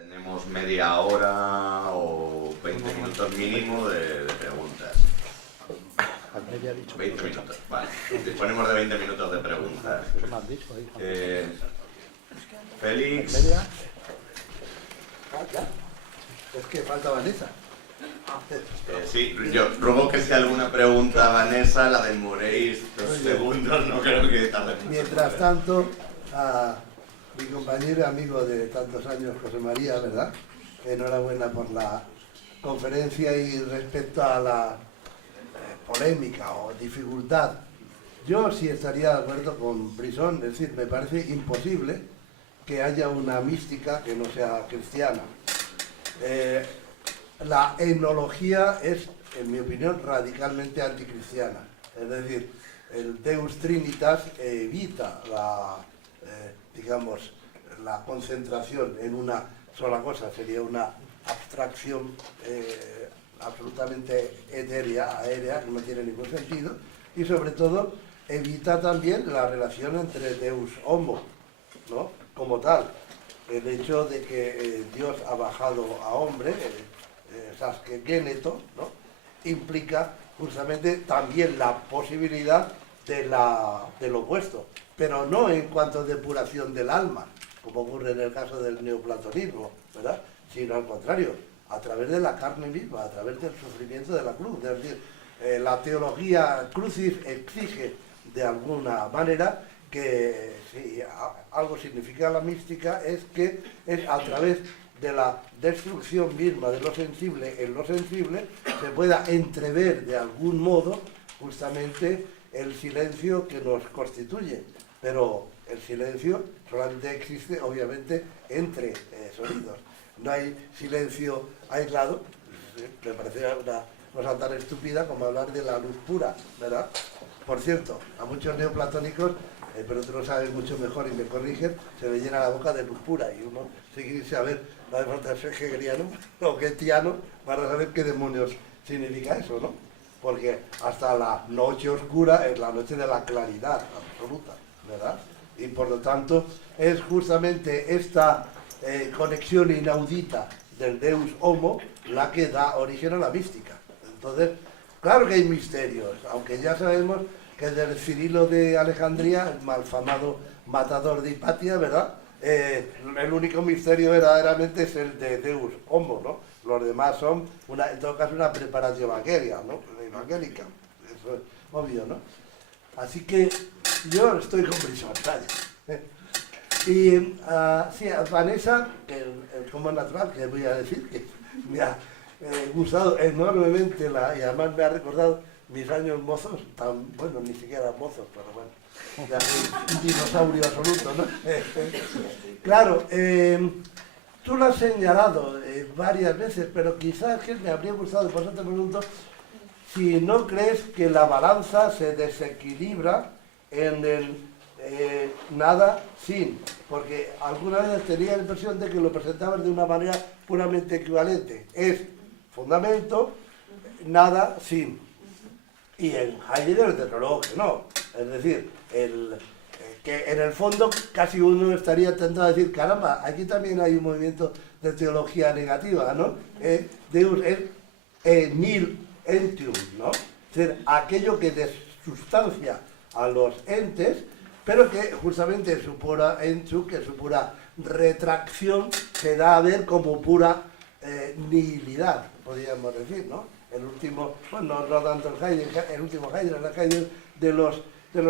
Tenemos media hora o 20 minutos mínimo de preguntas. 20 minutos, vale. Disponemos de 20 minutos de preguntas. Félix. Es que falta Vanessa. Sí, yo ruego que si alguna pregunta, Vanessa, la demoréis 2 segundos, no creo que tarde mucho. Mientras tanto, a mi compañero y amigo de tantos años, José María, ¿verdad? Enhorabuena por la conferencia y respecto a la polémica o dificultad. Yo sí estaría de acuerdo con Brisson, es decir, me parece imposible que haya una mística que no sea cristiana. La etnología es, en mi opinión, radicalmente anticristiana. Es decir, el Deus Trinitas evita digamos, la concentración en una sola cosa. Sería una abstracción absolutamente etérea, aérea, que no tiene ningún sentido. Y sobre todo, evita también la relación entre Deus Homo, ¿no? Como tal. El hecho de que Dios ha bajado a hombre, Sasque Geneto, ¿no? Implica justamente también la posibilidad del opuesto, pero no en cuanto a depuración del alma, como ocurre en el caso del neoplatonismo, ¿verdad? Sino al contrario, a través de la carne misma, a través del sufrimiento de la cruz. Es decir, la teología crucis exige de alguna manera que si algo significa la mística es que es a través de la destrucción misma de lo sensible en lo sensible se pueda entrever de algún modo justamente el silencio que nos constituye. Pero el silencio solamente existe obviamente entre sonidos. No hay silencio aislado. Me parece una cosa tan estúpida como hablar de la luz pura, ¿verdad? Por cierto, a muchos neoplatónicos, pero tú lo sabes mucho mejor y me corrigen, se le llena la boca de luz pura y uno seguirse a ver, no hace falta ser hegeliano o goetiano para saber qué demonios significa eso, ¿no? Porque hasta la noche oscura es la noche de la claridad absoluta, ¿verdad? Y por lo tanto es justamente esta conexión inaudita del Deus Homo la que da origen a la mística. Entonces, claro que hay misterios, aunque ya sabemos que del Cirilo de Alejandría, el malfamado matador de Hipatia, ¿verdad? El único misterio verdaderamente es el de Deus Homo, ¿no? Los demás son, en todo caso, una preparación evangélica, ¿no? Evangélica, eso es obvio, ¿no? Así que yo estoy con Brisson, ¿sabes? Y sí, a Vanessa, el como natural, que voy a decir, que me ha gustado enormemente y además me ha recordado mis años mozos, bueno, ni siquiera mozos, pero bueno, ya un dinosaurio absoluto, ¿no? Claro, tú lo has señalado varias veces, pero quizás que me habría gustado, por eso te pregunto, si no crees que la balanza se desequilibra en el nada sin, porque alguna vez tenía la impresión de que lo presentabas de una manera puramente equivalente. Es fundamento, nada sin. Y en Heidegger, desde luego que no. Es decir, que en el fondo casi uno estaría tentado a decir, caramba, aquí también hay un movimiento de teología negativa, ¿no? Deus es nil entium, ¿no? Es decir, aquello que desustancia a los entes, pero que justamente en su pura enchu, que su pura retracción se da a ver como pura nihilidad, podríamos decir, ¿no? El último, bueno, no tanto el último Heidegger de los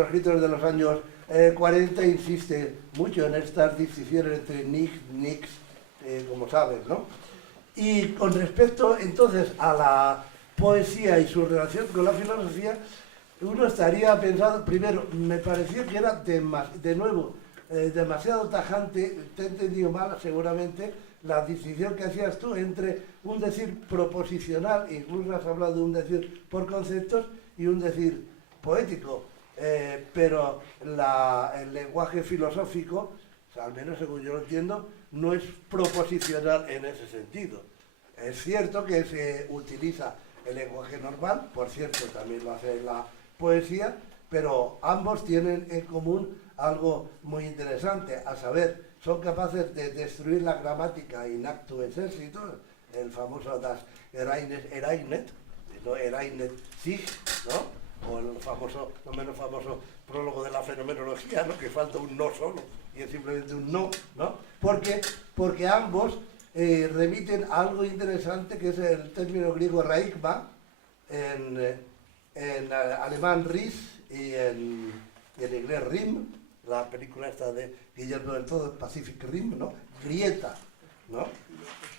escritores de los años 40 insiste mucho en estas distinciones entre nix, nix, como sabes, ¿no? Y con respecto entonces a la poesía y su relación con la filosofía, uno estaría pensando, primero, me pareció que era de nuevo demasiado tajante, te he entendido mal seguramente, la distinción que hacías tú entre un decir proposicional, incluso has hablado de un decir por conceptos, y un decir poético, pero el lenguaje filosófico, o sea, al menos según yo lo entiendo, no es proposicional en ese sentido. Es cierto que se utiliza el lenguaje normal, por cierto, también lo hace la poesía, pero ambos tienen en común algo muy interesante, a saber son capaces de destruir la gramática in actu exercito, el famoso das Ereinet, ¿no? Ereinet sig, ¿no? O el famoso, no menos famoso prólogo de la fenomenología, ¿no? Que falta un no solo, y es simplemente un no, ¿no? Porque ambos remiten a algo interesante, que es el término griego raigma, en alemán Ries y en inglés Rim, la película esta de Guillermo del Toro, Pacific Rim, ¿no? Grieta, ¿no?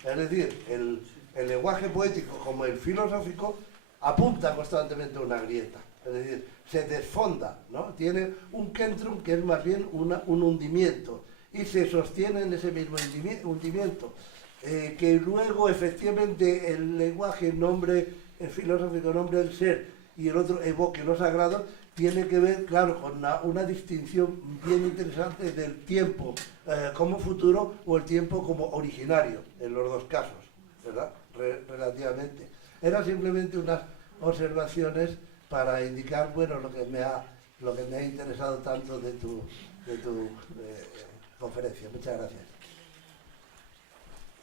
Es decir, el lenguaje poético como el filosófico apunta constantemente a una grieta, es decir, se desfonda, ¿no? Tiene un centrum que es más bien un hundimiento y se sostiene en ese mismo hundimiento, que luego efectivamente el lenguaje el filosófico nombre el ser y el otro evoque lo sagrado, tiene que ver, claro, con una distinción bien interesante del tiempo como futuro o el tiempo como originario, en los dos casos, ¿verdad? Relativamente. Eran simplemente unas observaciones para indicar, bueno, lo que me ha interesado tanto de tu conferencia. Muchas gracias.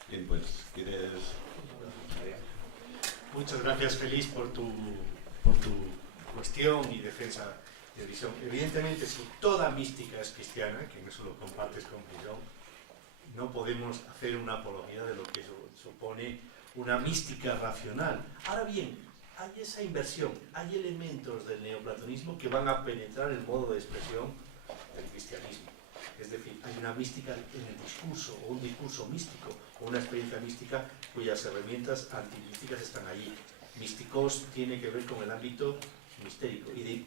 Bien, pues, ¿quieres...? Muchas gracias, Félix, por tu cuestión y defensa de visión. Evidentemente, si toda mística es cristiana, que en eso lo compartes con Guillón, no podemos hacer una apología de lo que supone una mística racional. Ahora bien, hay esa inversión, hay elementos del neoplatonismo que van a penetrar el modo de expresión del cristianismo. Es decir, hay una mística en el discurso, o un discurso místico, o una experiencia mística cuyas herramientas antimísticas están allí. Místicos tiene que ver con el ámbito mistérico y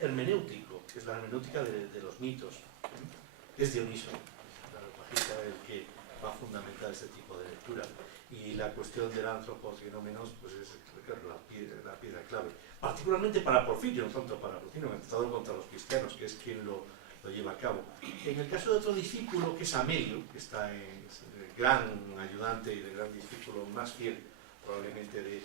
hermenéutico, que es la hermenéutica de los mitos. Es Dioniso, la el que va a fundamentar este tipo de lectura. Y la cuestión del antropos fenómenos pues es la piedra clave. Particularmente para Porfirio, no tanto para Plotino, el tratado contra los cristianos, que es quien lo lleva a cabo. En el caso de otro discípulo, que es Amelio, que está es el gran ayudante y el gran discípulo más fiel, probablemente, de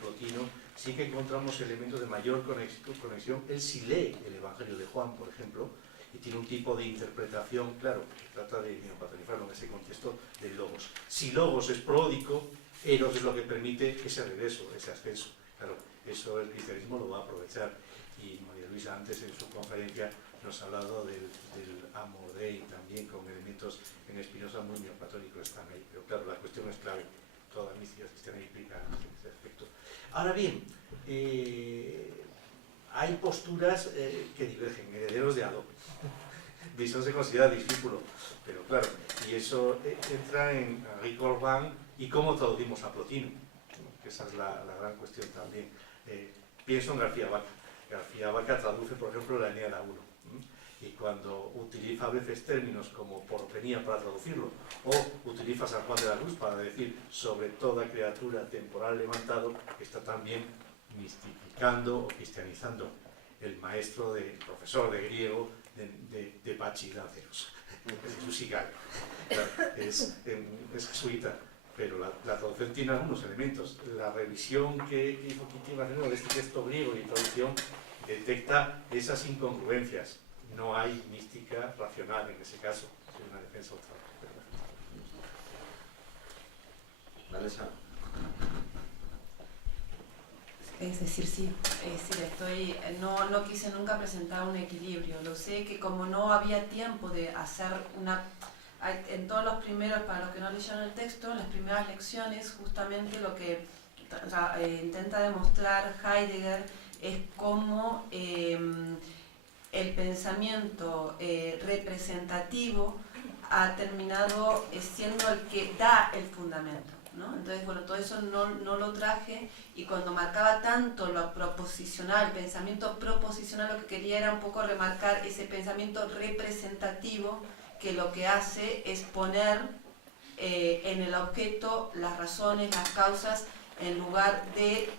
Plotino, sí que encontramos elementos de mayor conexión. Él sí lee el Evangelio de Juan, por ejemplo, y tiene un tipo de interpretación, claro, que trata de neoplatonizarlo en ese contexto de Logos. Si Logos es pródico, Eros es lo que permite ese regreso, ese ascenso. Claro, eso el cristianismo lo va a aprovechar. Y María Luisa antes en su conferencia nos ha hablado del Amor Dei también, con elementos en Spinoza muy neoplatónicos están ahí. Pero claro, la cuestión es clave. Toda mística cristiana implica en ese aspecto. Ahora bien, hay posturas que divergen, herederos de Ado. Bison se considera discípulo, pero claro, y eso entra en Henri Corbin y cómo traducimos a Plotino, que esa es la gran cuestión también. Pienso en García Vaca. García Vaca traduce, por ejemplo, la Eneada 1, y cuando utiliza a veces términos como porvenía para traducirlo, o utiliza San Juan de la Cruz para decir sobre toda criatura temporal levantado, está también mistificando o cristianizando el maestro, el profesor de griego de Pachi Lanceros, es jesuita, pero la traducción tiene algunos elementos. La revisión que hizo Quintín Lanceros de este texto griego y traducción detecta esas incongruencias. No hay mística racional en ese caso, es una defensa otra. Vanessa. Es decir, sí, no quise nunca presentar un equilibrio. Lo sé que como no había tiempo de hacer en todos los primeros, para los que no leyeron el texto, en las primeras lecciones, justamente lo que intenta demostrar Heidegger es cómo el pensamiento representativo ha terminado siendo el que da el fundamento, ¿no? Entonces, bueno, todo eso no lo traje, y cuando marcaba tanto lo proposicional, el pensamiento proposicional, lo que quería era un poco remarcar ese pensamiento representativo, que lo que hace es poner en el objeto las razones, las causas, en lugar de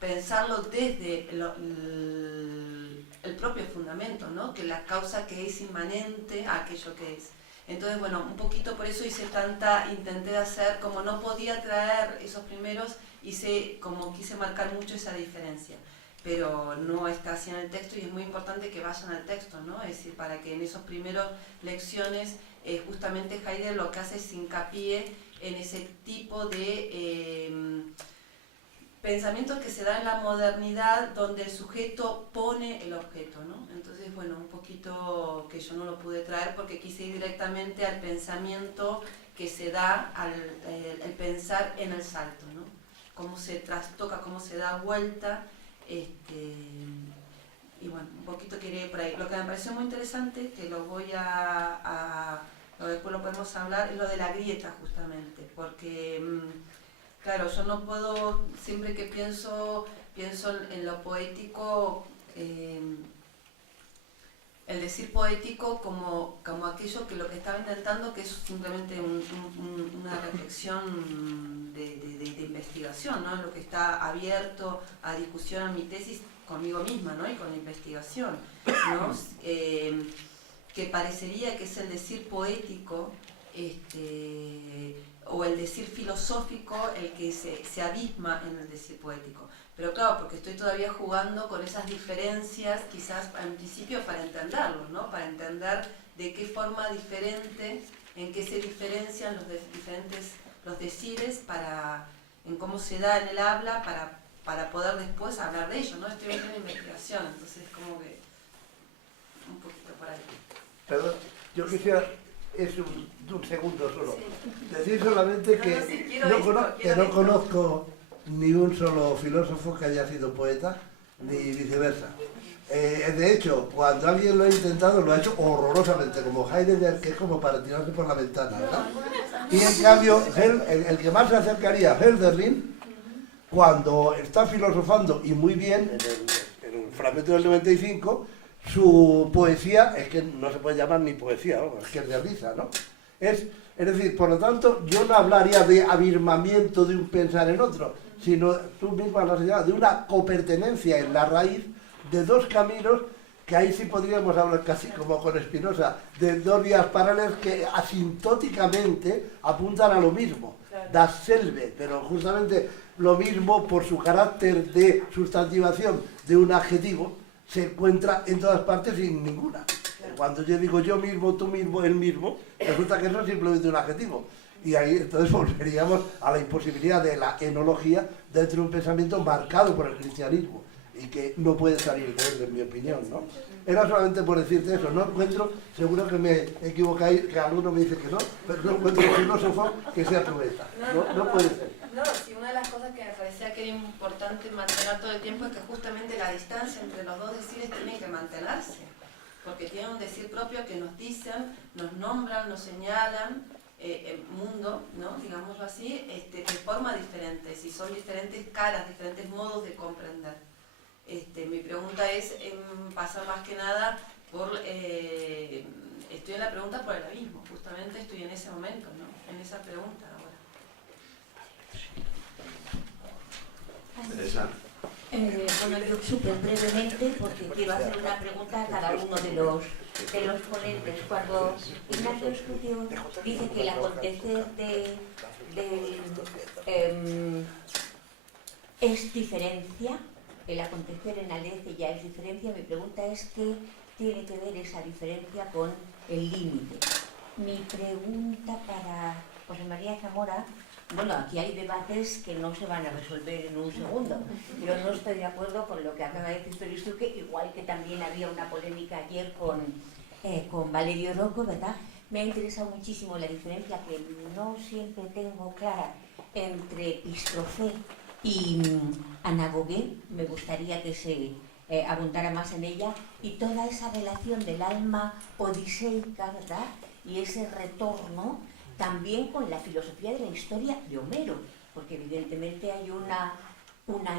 pensarlo desde el propio fundamento, ¿no? Que la causa que es inmanente a aquello que es. Entonces, bueno, un poquito por eso intenté hacer, como no podía traer esos primeros, quise marcar mucho esa diferencia. pero no está así en el texto y es muy importante que vayan al texto, ¿no? Es decir, para que en esas primeras lecciones justamente Heidegger lo que hace es hincapié en ese tipo de pensamientos que se da en la modernidad donde el sujeto pone el objeto, ¿no? Entonces, bueno, un poquito que yo no lo pude traer porque quise ir directamente al pensamiento que se da al el pensar en el salto, ¿no? Cómo se trastoca, cómo se da vuelta, y bueno, un poquito quería ir por ahí. Lo que me pareció muy interesante, que lo voy después lo podemos hablar, es lo de la grieta justamente, porque claro, yo no puedo, siempre que pienso en lo poético, el decir poético como aquello que lo que estaba intentando, que es simplemente una reflexión de investigación, ¿no? Lo que está abierto a discusión en mi tesis conmigo misma, ¿no? Y con la investigación, ¿no? Que parecería que es el decir poético, o el decir filosófico el que se abisma en el decir poético. Pero claro, porque estoy todavía jugando con esas diferencias, quizás en principio para entenderlo, ¿no? Para entender de qué forma diferente, en qué se diferencian los decires en cómo se da en el habla para poder después hablar de ello, ¿no? Estoy haciendo investigación, entonces como que un poquito por ahí. Perdón, yo quisiera, un segundo solo, sí. Decir solamente que no conozco ni un solo filósofo que haya sido poeta, ni viceversa. De hecho, cuando alguien lo ha intentado, lo ha hecho horrorosamente, como Heidegger, que es como para tirarse por la ventana, ¿verdad? Y en cambio, el que más se acercaría a Hölderlin, cuando está filosofando, y muy bien, en el fragmento del 95, su poesía es que no se puede llamar ni poesía, ¿no? Es que es de risa, ¿no? Es decir, por lo tanto, yo no hablaría de abismamiento de un pensar en otro, sino, tú misma lo has señalado, de una copertenencia en la raíz de dos caminos que ahí sí podríamos hablar casi como con Spinoza, de dos vías paralelas que asintóticamente apuntan a lo mismo, dasselbe, pero justamente lo mismo por su carácter de sustantivación de un adjetivo, se encuentra en todas partes sin ninguna. Cuando yo digo yo mismo, tú mismo, él mismo, resulta que eso es simplemente un adjetivo. Y ahí entonces volveríamos a la imposibilidad de la enología dentro de un pensamiento marcado por el cristianismo y que no puede salir de él, en mi opinión, ¿no? Era solamente por decirte eso, no encuentro, seguro que me equivocáis, que alguno me dice que no, pero no encuentro un filósofo que sea poeta. No puede ser. No, sí, una de las cosas que me parecía que era importante mantener todo el tiempo es que justamente la distancia entre los dos decires tiene que mantenerse, porque tienen un decir propio que nos dicen, nos nombran, nos señalan el mundo, ¿no? Digámoslo así, de forma diferente, si son diferentes caras, diferentes modos de comprender. Mi pregunta es pasar más que nada por... estoy en la pregunta por el abismo, justamente estoy en ese momento, ¿no? En esa pregunta ahora. Teresa. Bueno, yo súper brevemente, porque quiero hacer una pregunta a cada uno de los ponentes. Cuando Ignacio Estudio dice que el acontecer es diferencia, el acontecer en Alece ya es diferencia, mi pregunta es ¿qué tiene que ver esa diferencia con el límite? Mi pregunta para José María Zamora, bueno, aquí hay debates que no se van a resolver en un segundo, pero no estoy de acuerdo con lo que acaba de decir Torizuke, igual que también había una polémica ayer con Valerio Rocco, ¿verdad? Me ha interesado muchísimo la diferencia que no siempre tengo clara entre Epistrofé y Anagogué, me gustaría que se abundara más en ella, y toda esa relación del alma odiseica, ¿verdad? Y ese retorno también con la filosofía de la historia de Homero, porque evidentemente hay una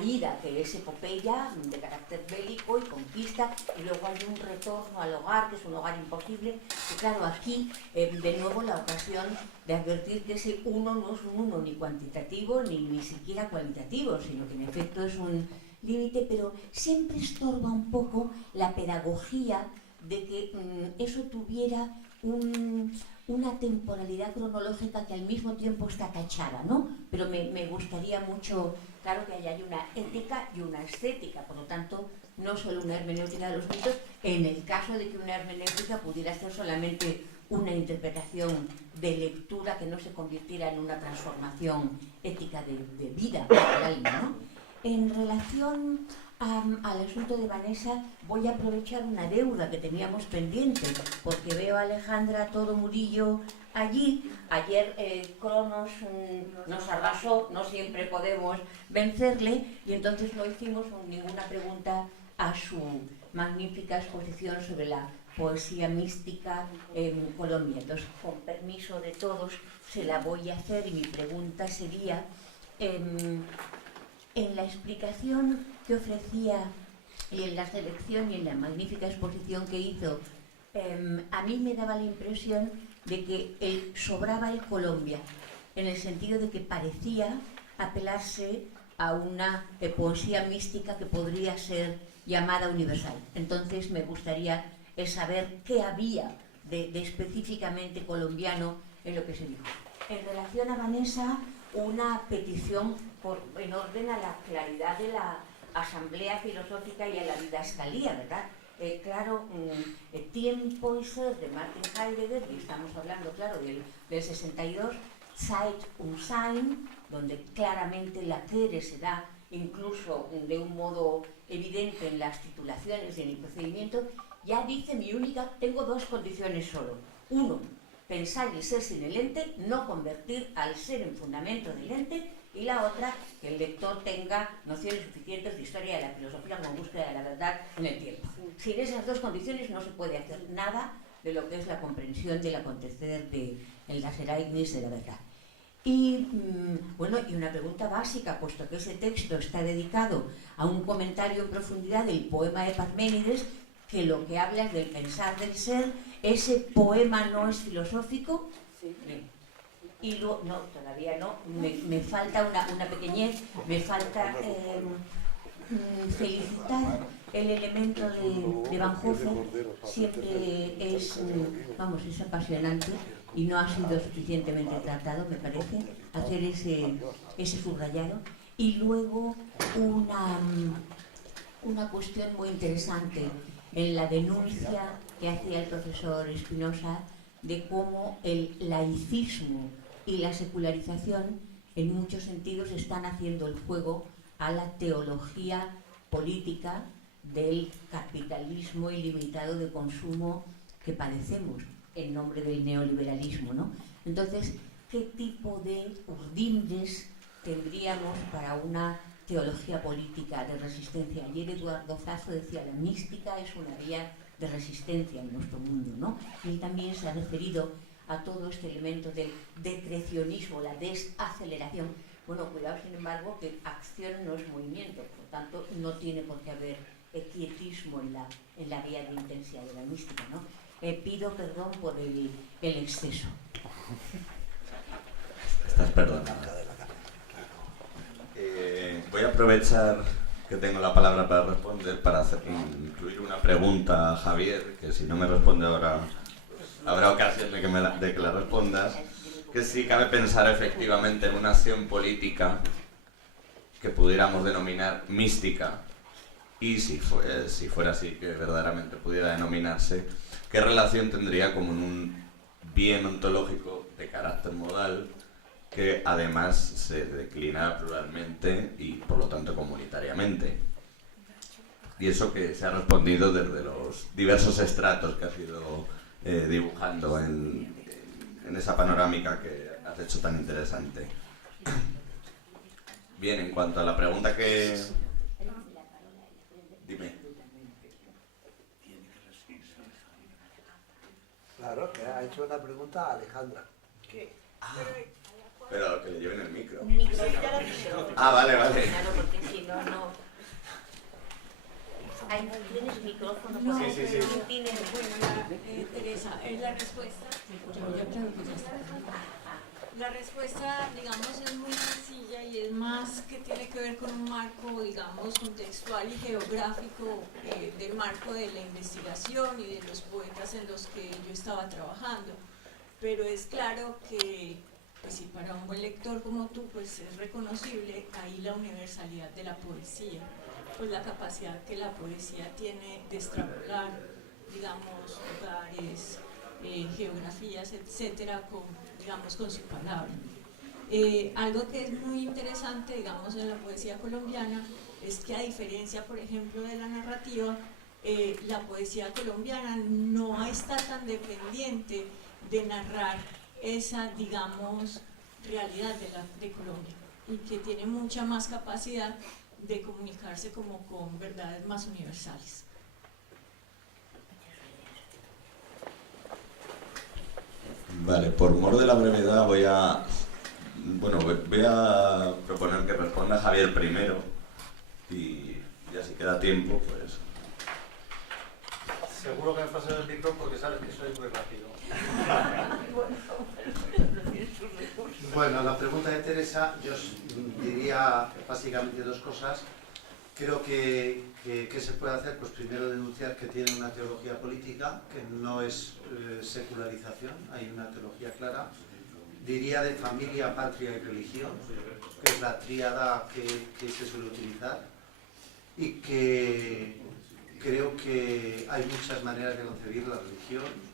ida que es epopeya de carácter bélico y conquista, y luego hay un retorno al hogar, que es un hogar imposible, y claro, aquí de nuevo la ocasión de advertir que ese uno no es un uno ni cuantitativo ni siquiera cualitativo, sino que en efecto es un límite, pero siempre estorba un poco la pedagogía de que eso tuviera una temporalidad cronológica que al mismo tiempo está tachada, ¿no? Pero me gustaría mucho Claro que ahí hay una ética y una estética, por lo tanto, no solo una hermenéutica de los mitos, en el caso de que una hermenéutica pudiera ser solamente una interpretación de lectura que no se convirtiera en una transformación ética de vida real, ¿no? En relación al asunto de Vanessa, voy a aprovechar una deuda que teníamos pendiente, porque veo a Alejandra Todo Murillo allí. Ayer Cronos nos arrasó, no siempre podemos vencerle, y entonces no hicimos ninguna pregunta a su magnífica exposición sobre la poesía mística en Colombia. Entonces, con permiso de todos, se la voy a hacer, y mi pregunta sería, en la explicación que ofrecía y en la selección y en la magnífica exposición que hizo, a mí me daba la impresión de que sobraba el Colombia, en el sentido de que parecía apelarse a una poesía mística que podría ser llamada universal. Entonces me gustaría saber qué había de específicamente colombiano en lo que se dijo. En relación a Vanessa, una petición en orden a la claridad de la asamblea filosófica y a la didascalía, ¿verdad? Claro, Tiempo y Ser de Martin Heidegger, y estamos hablando, claro, del 62, Zeit und Sein, donde claramente la quere se da incluso de un modo evidente en las titulaciones y en el procedimiento, ya dice tengo dos condiciones solo. Uno, pensar el ser sin el ente, no convertir al ser en fundamento del ente, y la otra, que el lector tenga nociones suficientes de historia de la filosofía como búsqueda de la verdad en el tiempo. Sin esas dos condiciones no se puede hacer nada de lo que es la comprensión del acontecer del das Ereignis de la verdad. Y bueno, y una pregunta básica, puesto que ese texto está dedicado a un comentario en profundidad del poema de Parménides, que lo que habla es del pensar del ser. ¿Ese poema no es filosófico? Sí. Y luego, no, todavía no, me falta una pequeñez, me falta felicitar el elemento de Van Hoffer. Siempre es apasionante y no ha sido suficientemente tratado, me parece, hacer ese subrayado. Y luego una cuestión muy interesante en la denuncia que hacía el profesor Espinosa de cómo el laicismo y la secularización en muchos sentidos están haciendo el juego a la teología política del capitalismo ilimitado de consumo que padecemos en nombre del neoliberalismo, ¿no? Entonces, ¿qué tipo de urdimbre tendríamos para una teología política de resistencia? Ayer Eduardo Zazo decía, la mística es una vía de resistencia en nuestro mundo, ¿no? Y él también se ha referido a todo este elemento del decrecionismo, la desaceleración. Bueno, cuidado, sin embargo, que acción no es movimiento, por tanto, no tiene por qué haber quietismo en la vía de intensidad de la mística, ¿no? Pido perdón por el exceso. Estás perdonada. Voy a aprovechar que tengo la palabra para responder, para incluir una pregunta a Javier, que si no me responde ahora, habrá ocasión de que la respondas, que si cabe pensar efectivamente en una acción política que pudiéramos denominar mística, y si fuera así, que verdaderamente pudiera denominarse, ¿qué relación tendría con un bien ontológico de carácter modal que además se declina pluralmente y por lo tanto comunitariamente? Y eso que se ha respondido desde los diversos estratos que has ido dibujando en esa panorámica que has hecho tan interesante. Bien, en cuanto a la pregunta que... Dime. Claro, que ha hecho una pregunta a Alejandra. ¿Qué? Pero que le lleven el micro. Un micro. Vale. Claro, porque si no, no... Ay, ¿tienes micrófono? No, Sí. Bueno, Teresa, es la respuesta. Yo creo que ya está. La respuesta, digamos, es muy sencilla y es más que tiene que ver con un marco, digamos, contextual y geográfico del marco de la investigación y de los poetas en los que yo estaba trabajando. Pero es claro que pues si para un buen lector como tú pues es reconocible ahí la universalidad de la poesía, pues la capacidad que la poesía tiene de extrapolar, digamos, lugares, geografías, etcétera, con su palabra. Algo que es muy interesante, digamos, en la poesía colombiana es que, a diferencia, por ejemplo, de la narrativa, la poesía colombiana no está tan dependiente de narrar esa, digamos, realidad de Colombia, y que tiene mucha más capacidad de comunicarse como con verdades más universales. Vale, por mor de la brevedad voy a proponer que responda Javier primero y ya si queda tiempo, pues... Seguro que me pasas el micro porque sabes que soy muy rápido. Bueno, la pregunta de Teresa, yo diría básicamente dos cosas. Creo que ¿qué se puede hacer? Pues primero denunciar que tiene una teología política, que no es secularización, hay una teología clara. Diría de familia, patria y religión, que es la tríada que se suele utilizar, y que creo que hay muchas maneras de concebir la religión,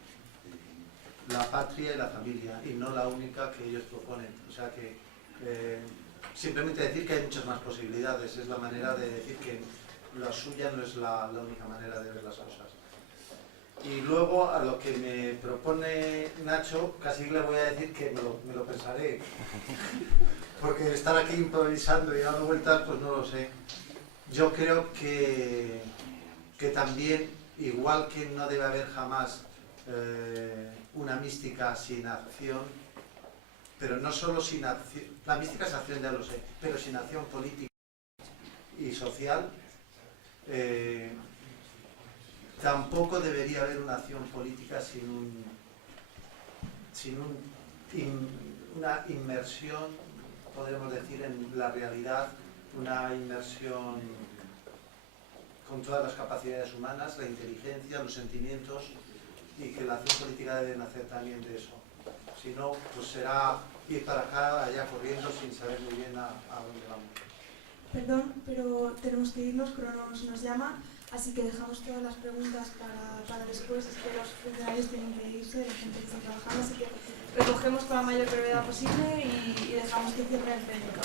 la patria y la familia, y no la única que ellos proponen. O sea que simplemente decir que hay muchas más posibilidades, es la manera de decir que la suya no es la única manera de ver las cosas. Y luego a lo que me propone Nacho, casi le voy a decir que me lo pensaré, porque estar aquí improvisando y dando vueltas, pues no lo sé. Yo creo que también, igual que no debe haber jamás una mística sin acción, pero no solo sin acción, la mística es acción, ya lo sé, pero sin acción política y social, tampoco debería haber una acción política sin una inmersión, podríamos decir, en la realidad, una inmersión con todas las capacidades humanas, la inteligencia, los sentimientos, y que la acción política debe nacer también de eso. Si no, pues será ir para acá, allá corriendo, sin saber muy bien a dónde vamos. Perdón, pero tenemos que irnos, Cronos nos llama, así que dejamos todas las preguntas para después. Es que los funcionarios tienen que irse, la gente que está trabajando, así que recogemos con la mayor brevedad posible y dejamos que cierre el técnico.